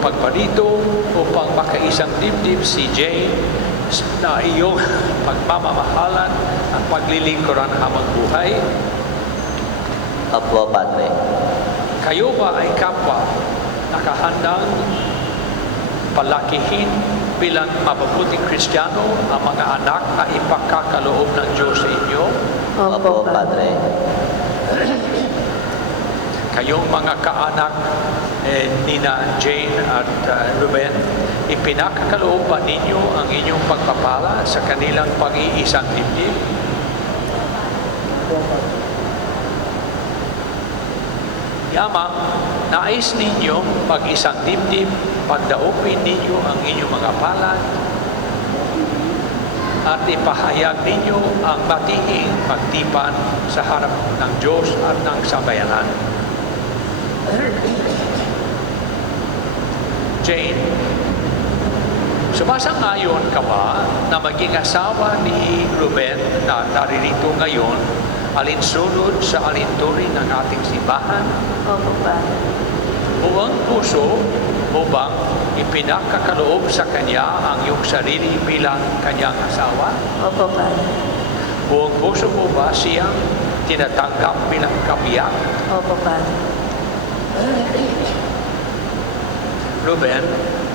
pagparito upang makaisang dibdib si Jane na iyong pagmamamahalan at paglilingkuran habang buhay? Opo, Padre. Kayo ba ay kapwa nakahandang palakihin bilang mabubuting Kristiyano ang mga anak na ipagkakaloob ng Diyos sa inyo? Opo, Padre. Kayong mga kaanak nina Jane at Ruben, ipinakakaloob ba ninyo ang inyong pagpapala sa kanilang pag-iisang dibdib? Yamang, nais ninyo pag-isang dibdib, pagdaupin ninyo ang inyong mga palad, at ipahayag ninyo ang matihing pagtipan sa harap ng Diyos at ng sambayanan. Jane, sumasang-ayon ka ba na maging asawa ni Ruben na naririto ngayon alinsunod sa alinturin ng ating simbahan? Opo, Padre. Buong puso mo bang ipinakakaloob sa kanya ang iyong sarili bilang kanyang asawa? Opo, Padre. Buong puso mo ba siyang tinatanggap bilang kabiyak? Opo, Padre. Ruben,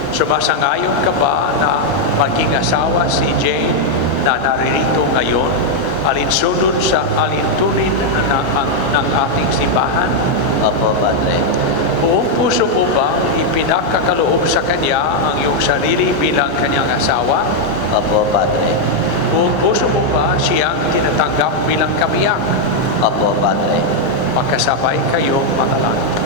sumasang-ayon ka ba na maging asawa si Jane na naririto ngayon alinsunod sa alintunin ng ating simbahan? Opo, Padre. Buong puso mo ba ipinakakaloob sa kanya ang iyong sarili bilang kanyang asawa? Opo, Padre. Buong puso mo ba siyang tinatanggap bilang kabiyak? Opo, Padre. Magkasabay kayong manalangin.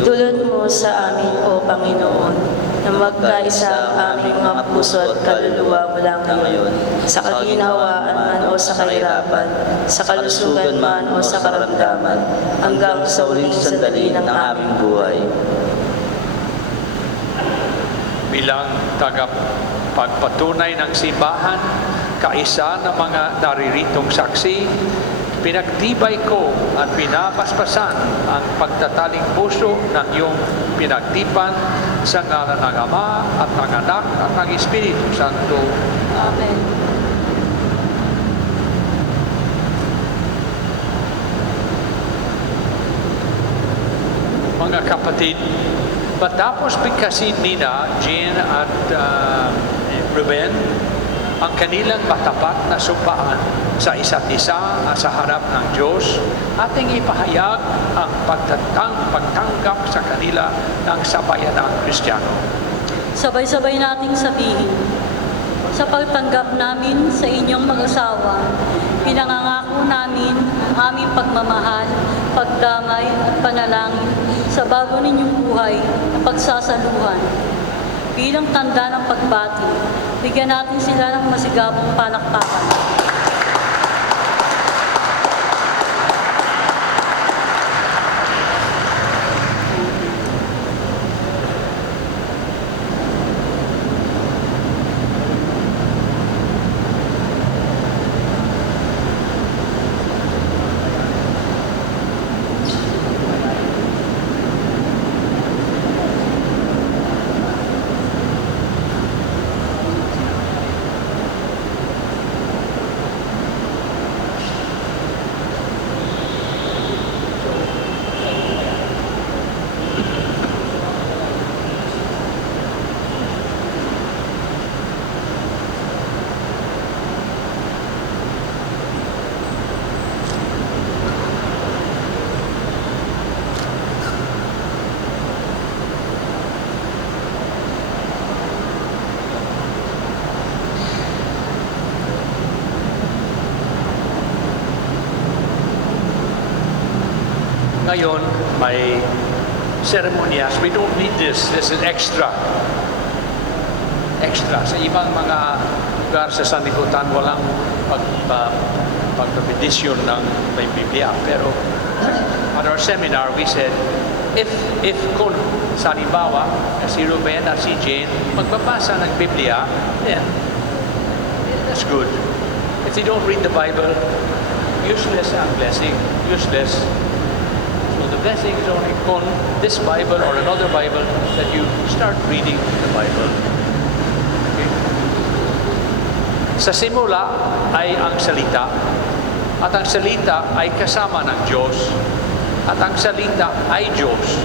Itulad mo sa amin, O Panginoon, na magkaisa ang aming mga puso at kaluluwa mula ngayon, sa kaginhawaan man o sa kahirapan, sa kalusugan man o sa karamdaman, hanggang sa uling sandali ng aming buhay. Bilang tagapagpatunay ng simbahan, kaisa ng mga nariritong saksi, pinagtibay ko at pinapaspasan ang pagtataling puso ng iyong pinagtipan sa ngalan ng Ama at ng Anak at ng Espiritu Santo. Amen. Mga kapatid, matapos bigkasin nina Jean at Ruben ang kanilang matapat na sumpaan sa isa't isa at sa harap ng Diyos, ating ipahayag ang pagtanggap sa kanila ng sabayanang Kristiyano. Sabay-sabay nating sabihin, sa pagtanggap namin sa inyong mag-asawa, pinangangako namin ang aming pagmamahal, pagdamay at panalangin sa bago ninyong buhay na pagsasaluhan. Bilang tanda ng pagbati, bigyan natin sila ng masigabong palakpakan. Ngayon, may seremonyas. We don't need this. This is extra. Extra. Sa ibang mga lugar sa sanlibutan, walang pagpapedisyon ng may Biblia. Pero at our seminar, we said, if kung sa halimbawa, si Ruben at si Jane magbabasa ng Biblia, then that's good. If they don't read the Bible, useless ang blessing. Useless. the blessing is only on this Bible or another Bible that you start reading the Bible. Okay? Sa simula ay ang salita, at ang salita ay kasama ng Diyos, at ang salita ay Diyos,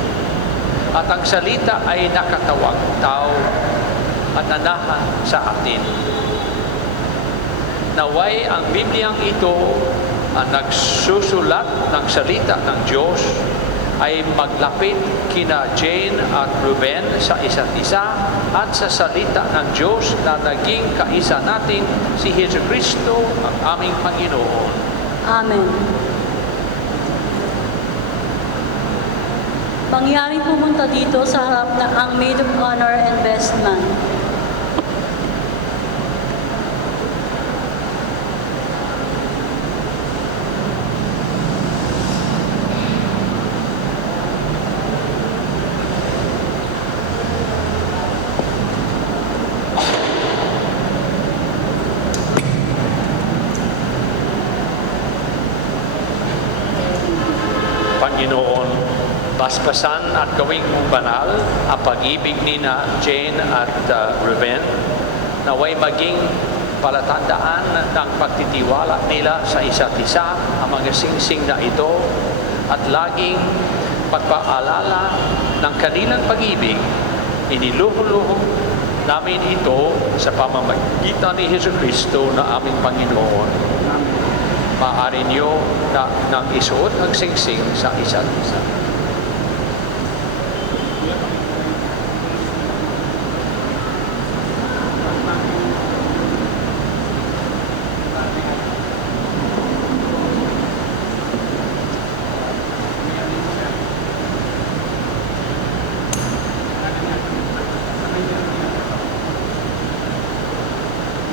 at ang salita ay nakatawag tao at nanahan sa atin. Naway ang Bibliang ito ang nagsusulat ng salita ng Diyos ay maglapit kina Jane at Ruben sa isa't isa at sa salita ng Diyos na naging kaisa natin si Hesus Kristo ang aming Panginoon. Amen. Pangyaring pumunta dito sa harap na ang Maid of Honor and Best Man. Panginoon, basbasan at gawing mong banal ang pag-ibig ni na Jane at Ruben, naway maging palatandaan ng pagtitiwala nila sa isa't isa ang mga singsing na ito at laging pagpaalala ng kanilang pag-ibig. Iniluhuluhog namin ito sa pamamagitan ni Hesus Kristo na aming Panginoon. Maaari niyo na nang isuot ang singsing sa isa't isa.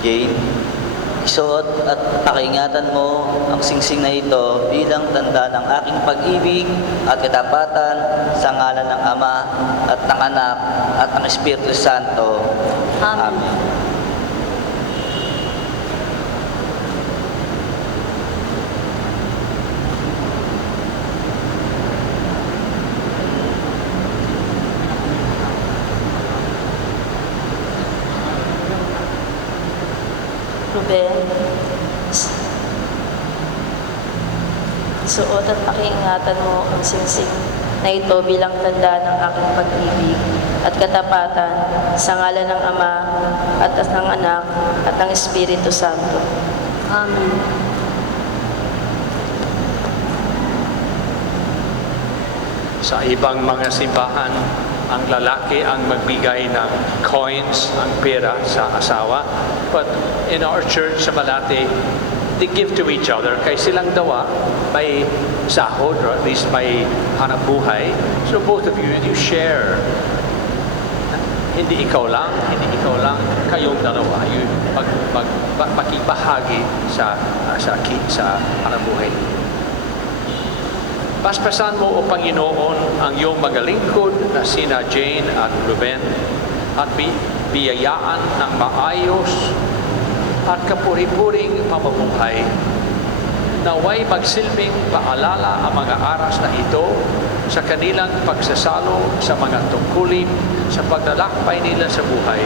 Jane, isuot at pakingatan mo ang singsing na ito bilang tanda ng aking pag-ibig at katapatan sa ngalan ng Ama at ng Anak at ng Espiritu Santo. Amen. Ruben, suot at pakiingatan mo ang singsing na ito bilang tanda ng aking pag-ibig at katapatan sa ngalan ng Ama at ng Anak at ng Espiritu Santo. Amen. Sa ibang mga simbahan, ang lalaki ang magbigay ng coins, ang pera sa asawa. But in our church sa Malate, they give to each other. Kaya silang dawa may sahod or at least may hanap buhay. So both of you share. Hindi ikaw lang, kayong dalawa. Makibahagi sa hanap buhay. Paspasan mo, O Panginoon, ang iyong mga lingkod na sina Jane at Ruben at biyayaan ng maayos at kapuri-puring pamumuhay. Naway magsilbing paalala ang mga aras na ito sa kanilang pagsasalo sa mga tungkulin sa paglalakbay nila sa buhay.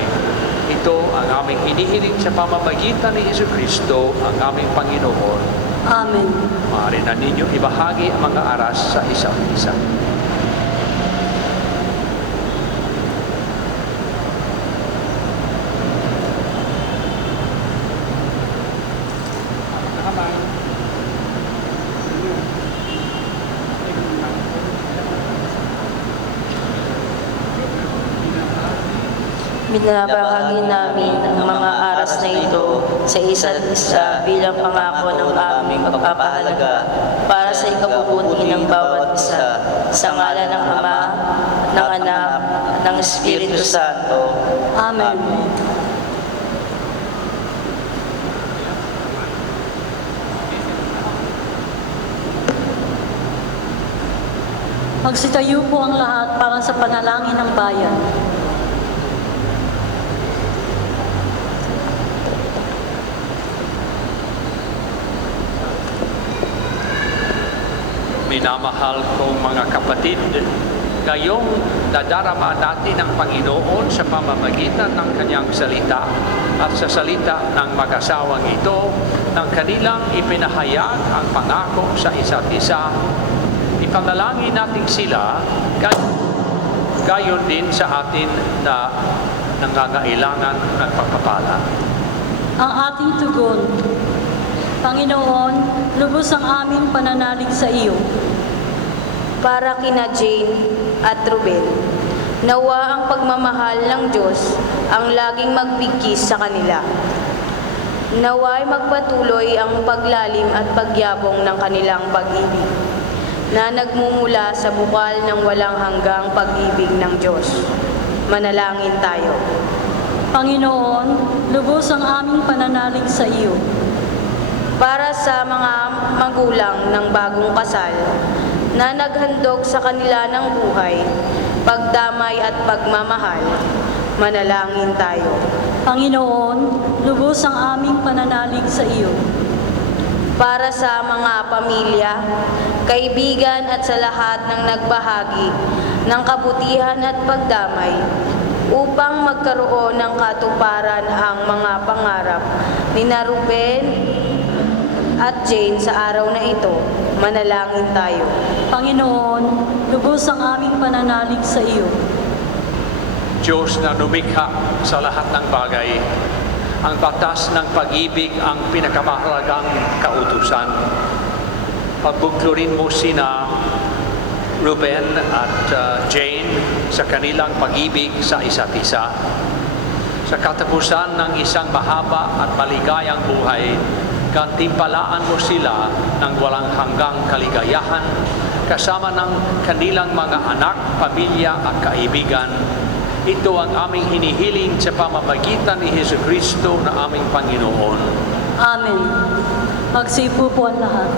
Ito ang aming hinihiling sa pamamagitan ni Hesus Kristo, ang aming Panginoon. Amen. Maaari na ninyo ibahagi ang mga aras sa isa't isa. Binabahagi namin ang mga aras na ito sa isa't isa bilang pangako ng aming pagpapahalaga para sa ikabubuti ng bawat isa sa ngalan ng Ama, ng Anak, at ng Espiritu Santo. Amen. Magsitayo po ang lahat para sa panalangin ng bayan. minamahal kong mga kapatid, ngayong nadarama natin ang Panginoon sa pamamagitan ng kanyang salita at sa salita ng mag-asawang ito, ng kanilang ipinahayag ang pangako sa isa't isa. Ipanalangin natin sila, gayon din sa atin na nangangailangan ng pagpapala. Ang ating tugon. Panginoon, lubos ang aming pananalig sa iyo. Para kina Jane at Ruben, nawa ang pagmamahal ng Diyos ang laging magbigkis sa kanila. Nawa'y magpatuloy ang paglalim at pagyabong ng kanilang pag-ibig na nagmumula sa bukal ng walang hanggang pag-ibig ng Diyos. Manalangin tayo. Panginoon, lubos ang aming pananalig sa iyo. Para sa mga magulang ng bagong kasal na naghandog sa kanila ng buhay, pagdamay at pagmamahal, manalangin tayo. Panginoon, lubos ang aming pananalig sa iyo. Para sa mga pamilya, kaibigan at sa lahat ng nagbahagi ng kabutihan at pagdamay upang magkaroon ng katuparan ang mga pangarap ni Ruben at Jane sa araw na ito, manalangin tayo. Panginoon, lubos ang aming pananalig sa iyo. Diyos na lumikha sa lahat ng bagay, ang batas ng pag-ibig ang pinakamahalagang kautusan. Pagbuklurin mo sina Ruben at Jane sa kanilang pag-ibig sa isa't isa. Sa katapusan ng isang mahaba at maligayang buhay, gantimpalaan mo sila ng walang hanggang kaligayahan kasama ng kanilang mga anak, pamilya at kaibigan. Ito ang aming hinihiling sa pamamagitan ni Jesucristo na aming Panginoon. Amen. Magsipo po ang lahat.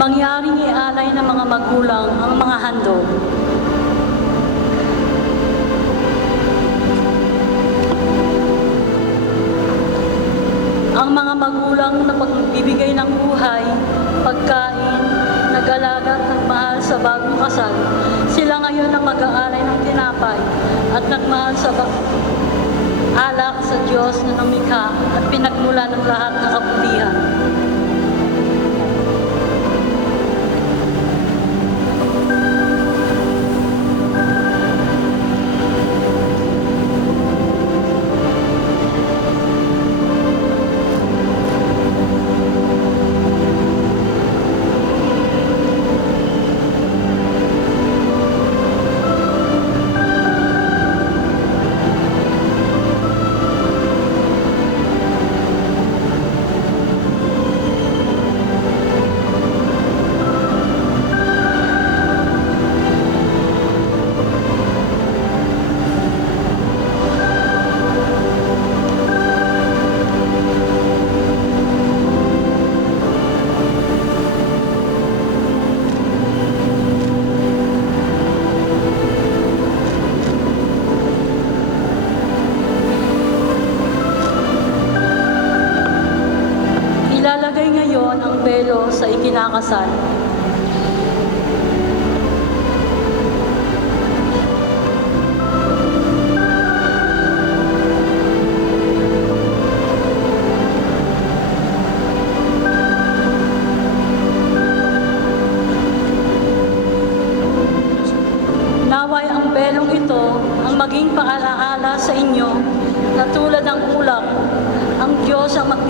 Mangyaring ialay ng mga magulang ang mga handog. Ang mga magulang na pagbibigay ng buhay, pagkain, nag-alaga at nagmahal sa bagong kasal, sila ngayon ang mag-aalay ng tinapay at nagmahal sa alak sa Diyos na lumikha at pinagmula ng lahat ng kabutihan. Ilalagay ngayon ang belo sa ikinakasal. Naway ang belong ito ang maging paalaala sa inyo na tulad ng ulap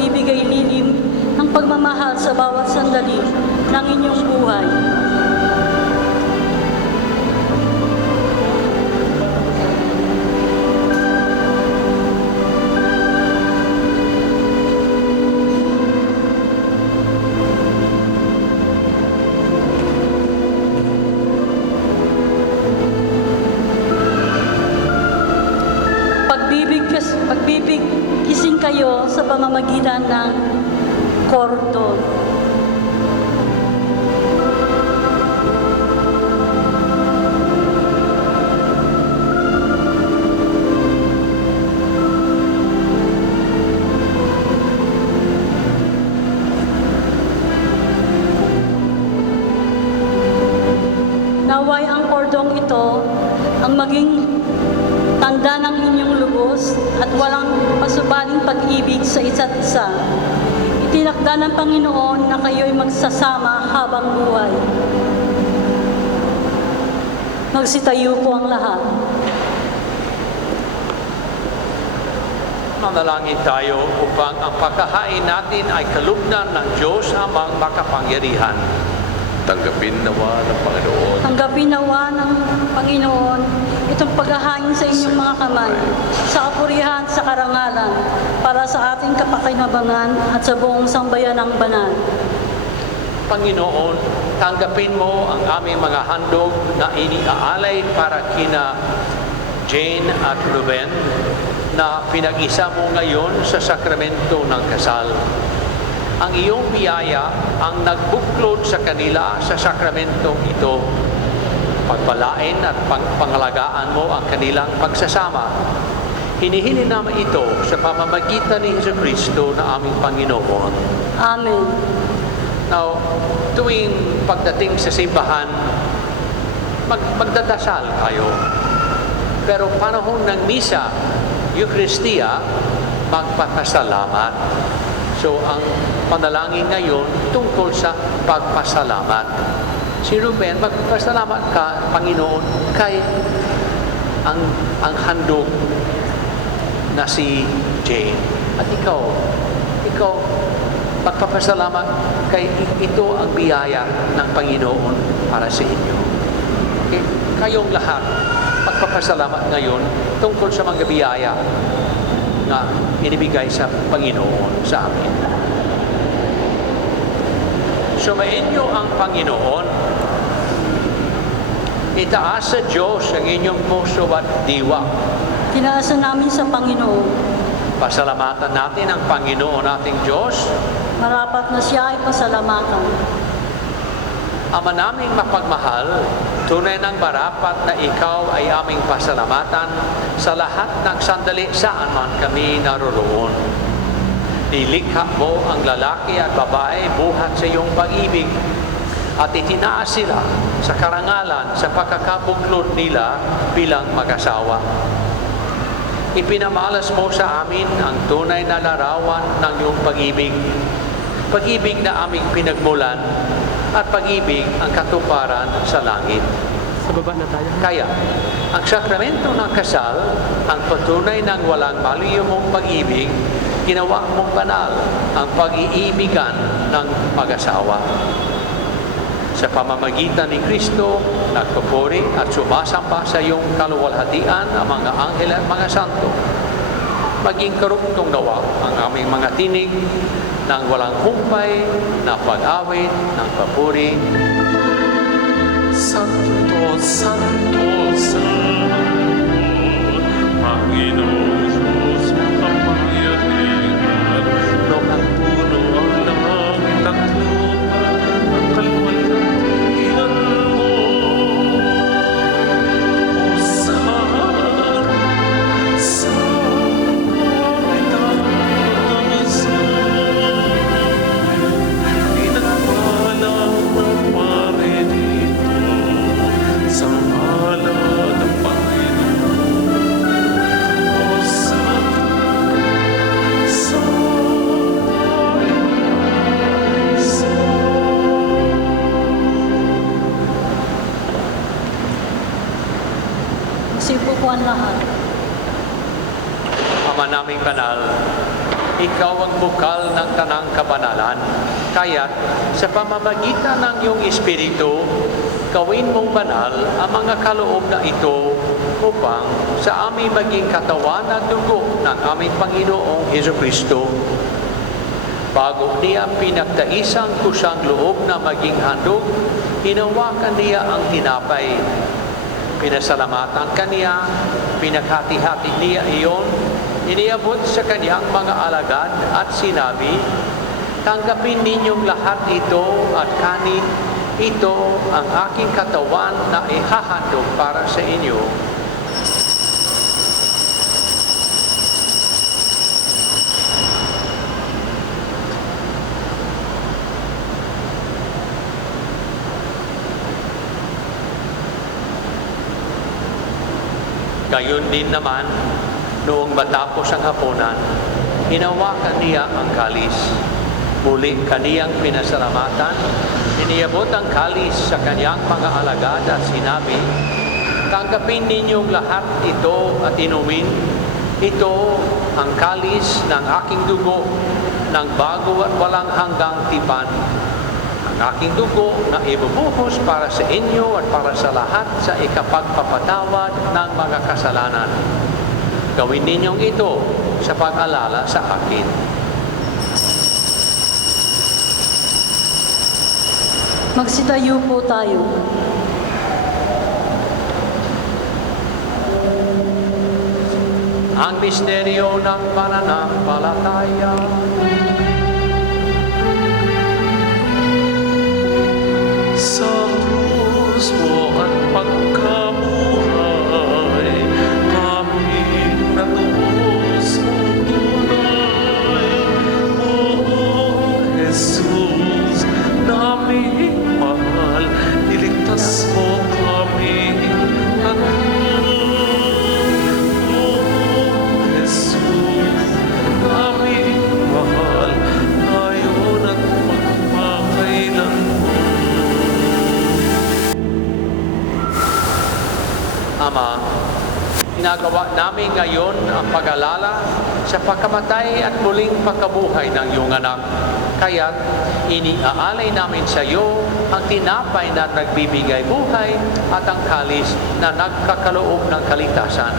magbibigay lilim ng pagmamahal sa bawat sandali ng inyong buhay. Pagbibigkising kayo sa pamamagitan ng kordon. Naway ang kordong ito ang maging tanda ng inyong lubos at walang pasubaling pag-ibig sa isa't isa. Itinakda ng Panginoon na kayo'y magsasama habang buhay. Magsitayo po ang lahat. Manalangin tayo upang ang pagkahain natin ay kalugdan ng Diyos Amang makapangyarihan. Tanggapin nawa ng Panginoon. Tanggapin nawa ng Panginoon itong paghahain sa inyong mga kamay, sa kapurihan, sa karangalan, para sa ating kapakinabangan at sa buong sambayanang banal. Panginoon, tanggapin mo ang aming mga handog na iniaalay para kina Jane at Ruben na pinag-isa mo ngayon sa sakramento ng kasal. Ang iyong biyaya ang nagbuklod sa kanila sa sakramentong ito. Pagpalain at pangalagaan mo ang kanilang pagsasama. Hinihili namin ito sa pamamagitan ni Jesucristo na aming Panginoon. Amen. Now, tuwing pagdating sa simbahan, magdadasal kayo. Pero panahon ng misa, Eucharistia, magpapasalamat. So, ang panalangin ngayon tungkol sa pagpasalamat. Si Ruben, magpasalamat ka, Panginoon, kay ang handog na si Jane. At ikaw, magpapasalamat kay ito ang biyaya ng Panginoon para sa inyo. Okay? Kayong lahat, magpapasalamat ngayon tungkol sa mga biyaya na inibigay sa Panginoon sa amin. Sumainyo ang Panginoon. Itaas sa Diyos ang inyong puso at diwa. Tinaasan namin sa Panginoon. Pasalamatan natin ang Panginoon nating Diyos. Marapat na siya ay pasalamatan. Ama naming mapagmahal, tunay ng marapat na ikaw ay aming pasalamatan sa lahat ng sandali saan man kami naroroon. Nilikha mo ang lalaki at babae buhat sa iyong pag-ibig at itinaas sila sa karangalan sa pagkakabuklod nila bilang mag-asawa. Ipinamalas mo sa amin ang tunay na larawan ng iyong pag-ibig. Pag-ibig na aming pinagmulan at pag-ibig ang katuparan sa langit. Sa baba na tayo. Kaya, ang sakramento ng kasal, ang patunay ng walang maliw mong pag-ibig, ginawa mong banal ang pag-iibigan ng mag-asawa. Sa pamamagitan ni Kristo, nagpupuri at sumasamba sa iyong kaluwalhatian ang mga anghel at mga santo. Maging karugtong nawa ang aming mga tinig ng walang humpay na pag-awit ng papuri. Santo, Santo, Santo, Panginoon Diyos makapangyarihan, napupuno ang langit at lupa, ang kaluwalhatian mo. Hosana sa sa ngalan ng Panginoon. ikaw ang bukal ng tanang kabanalan. Kaya't sa pamamagitan ng iyong Espiritu, gawin mong banal ang mga kaloob na ito upang sa aming maging katawan at dugo ng aming Panginoong Hesukristo. Bago niya pinagtaisang kusang loob na maging handog, hinawakan niya ang tinapay. Pinasalamatan kaniya, pinaghati-hati niya iyon, iniabot sa kanyang mga alagad at sinabi, "Tanggapin ninyong lahat ito at kanin, ito ang aking katawan na ihahandog para sa inyo." Gayon din naman, noong matapos ang hapunan, hinawakan niya ang kalis. Muli kaniyang pinasalamatan, iniabot ang kalis sa kanyang mga alagad at sinabi, "Tanggapin ninyong lahat ito at inumin. Ito ang kalis ng aking dugo, ng bago at walang hanggang tipan. Ang aking dugo na ibubuhos para sa inyo at para sa lahat sa ikapagpapatawad ng mga kasalanan. Gawin ninyong ito sa pag-alala sa akin." Magsitayo po tayo. Ang misteryo ng pananampalataya. Sa krus mo at pagkabuhay, aming natubos mong tunay. O Jesus, naming mahal, niligtas mo kami at O Jesus, naming mahal, ngayon at magpakailanman. Ama, ginagawa namin ngayon ang pag-alala sa pagkamatay at muling pagkabuhay ng iyong anak. Kaya't iniaalay namin sa iyo ang tinapay na nagbibigay buhay at ang kalis na nagkakaloob ng kaligtasan.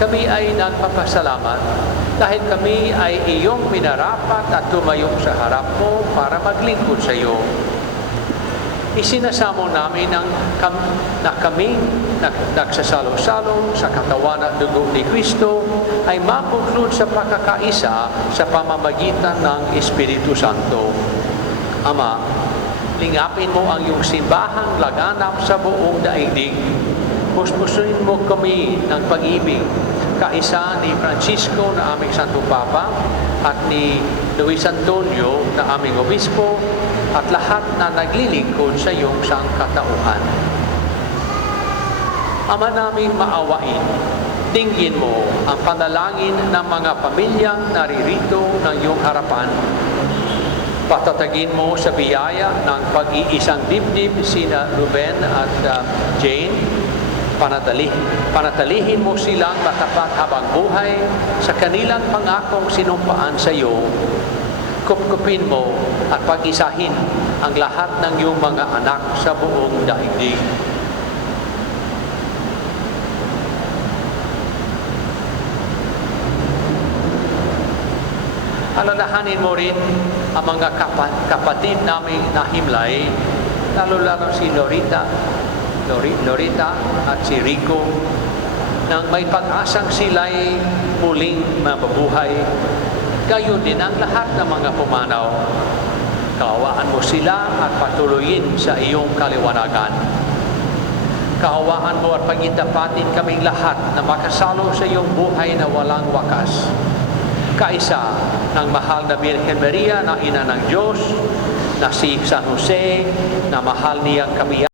Kami ay nagpapasalamat dahil kami ay iyong minarapat at tumayo sa harap mo para maglingkod sa iyo. Isinasamo namin na kami nagsasalo-salo sa katawan at dugo ni Kristo ay mabuklod sa pagkakaisa sa pamamagitan ng Espiritu Santo. Ama, lingapin mo ang iyong simbahang laganap sa buong daigdig. Puspusuin mo kami ng pag-ibig, kaisa ni Francisco na aming Santo Papa at ni Luis Antonio na aming Obispo at lahat na naglilingkod sa iyong sangkatauhan. Ama naming maawain, dinggin mo ang panalangin ng mga pamilyang naririto ng iyong harapan. Patatagin mo sa biyaya ng pag-iisang dibdib sina Ruben at Jane. Panatalihin mo silang matapat habang buhay sa kanilang pangakong sinumpaan sa iyo. Kupkupin mo at pag-isahin ang lahat ng iyong mga anak sa buong daigdig. Alalahanin mo rin ang mga kapatid naming nahimlay, lalo-lalo si Lorita at si Rico, nang may pag-asang sila'y muling mababuhay. Gayon din ang lahat ng mga pumanaw. Kaawaan mo sila at patuloyin sa iyong kaliwanagan. Kaawaan mo at pagitapatin kaming lahat na makasalo sa iyong buhay na walang wakas. Kaisa ng mahal na Birhen Maria na ina ng Diyos, na si San Jose, na mahal niyang kami